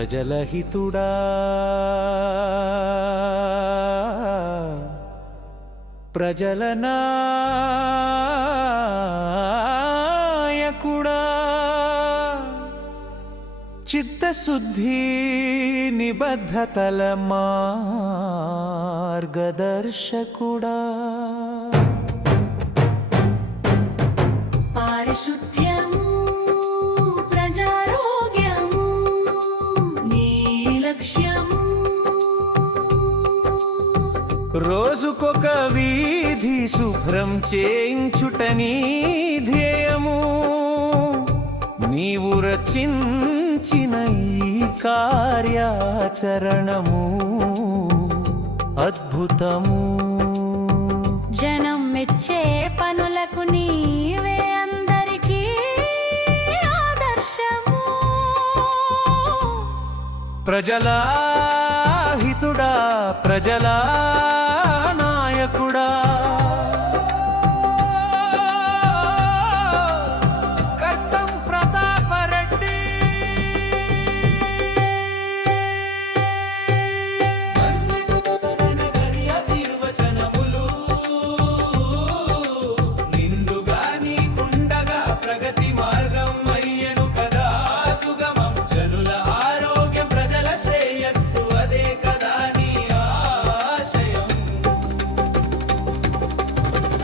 ప్రజల హితుడా ప్రజల నాయకుడా చిత్తశుద్ధి నిబద్ధతల మార్గదర్శకుడా పారిశుద్ధ్యము ప్రజారోగ్యము నీ లక్ష్యము రోజుకొక వీధి శుభ్రం చేయించుట నీ ధ్యేయము నీవు రచించిన ఈ కార్యాచరణము అద్భుతము జనం మెచ్చే పనులకు నీవే అందరికీ ఆదర్శము ప్రజల హితుడా ప్రజల నాయకుడా కర్తం ప్రతాపరెడ్డి ఆశీర్వచనములు నిండుగా నీకుండగా ప్రగతి మార్గం అయ్యను కదా సుగమం జనుల ఆరోగ్యం ప్రజల శ్రేయస్సు అదే కదా నీ ఆశయం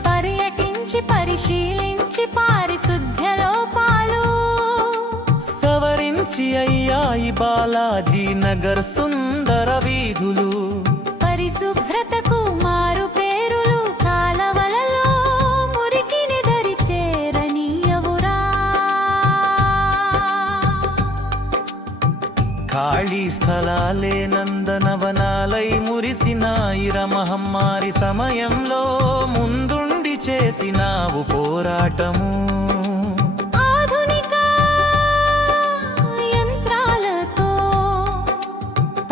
పర్యటించి పరిశీలించి పారిశుద్ధ్య లోపాలు సవరించి అయ్యాయి బాలాజీ నగర్ సుందర వీధులు పరిశుభ్రతకు మారు పేరులు కాలవలలో మురికిని దరి చేరనీయవురా ఖాళీ స్థలాలే నందనవనాలై మురిసినాయి మహమ్మారి సమయంలో ముందుండి చేసినావు పోరాటము ఆధునిక యంత్రాలతో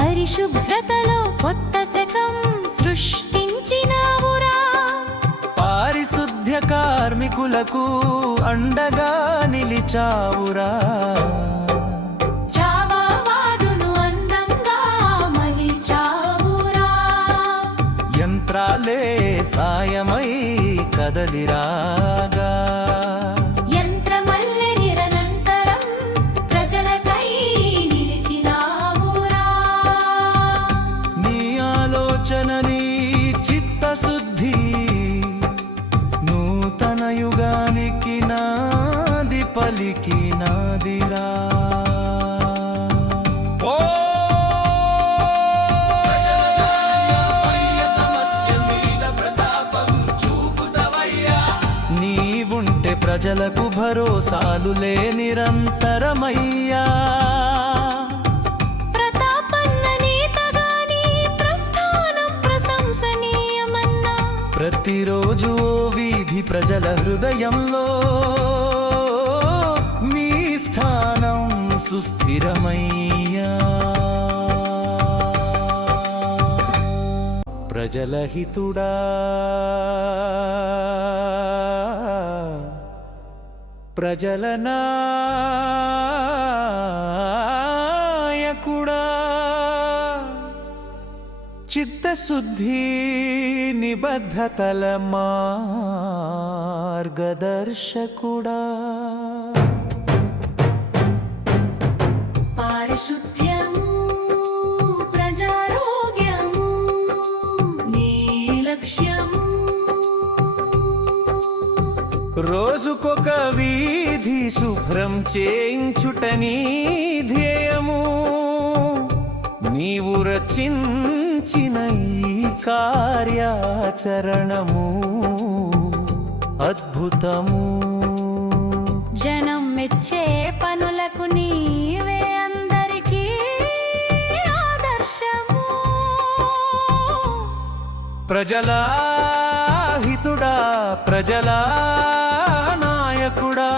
పరిశుభ్రతలో కొత్త శకం సృష్టించినావురా పారిశుద్ధ్య కార్మికులకు అండగా నిలిచావురా జావా వార్డును అందంగా మలిచావురా యంత్రాలే సాయమై కదలిరాగా యంత్రమల్లె నిరంతరం ప్రజలకై నిలిచినావురా నీ ఆలోచన నీ చిత్తశుద్ధి నూతన యుగానికి నాది పలికినాదిరా నీవుంటే ప్రజలకు భరోసాలులే నిరంతరమయ్యా ప్రతాపన్న నేతగాని ప్రస్థానం ప్రశంసనీయమన్నా ప్రతిరోజు ఓ వీధి ప్రజల హృదయంలో మీ స్థానం సుస్థిరమయ్యా ప్రజల హితుడా ప్రజల నాయకుడా చిత్తశుద్ధి నిబద్ధతల మార్గదర్శకుడా పారిశుద్ధ్యము ప్రజారోగ్యము నీ లక్ష్యము రోజుకొక వీధి శుభ్రం చేయించుట నీ ధ్యేయము నీవు రచించిన ఈ కార్యాచరణము అద్భుతము జనం మెచ్చే పనులకు నీవే అందరికీ ఆదర్శము ప్రజల హితుడా ప్రజల నాయకుడా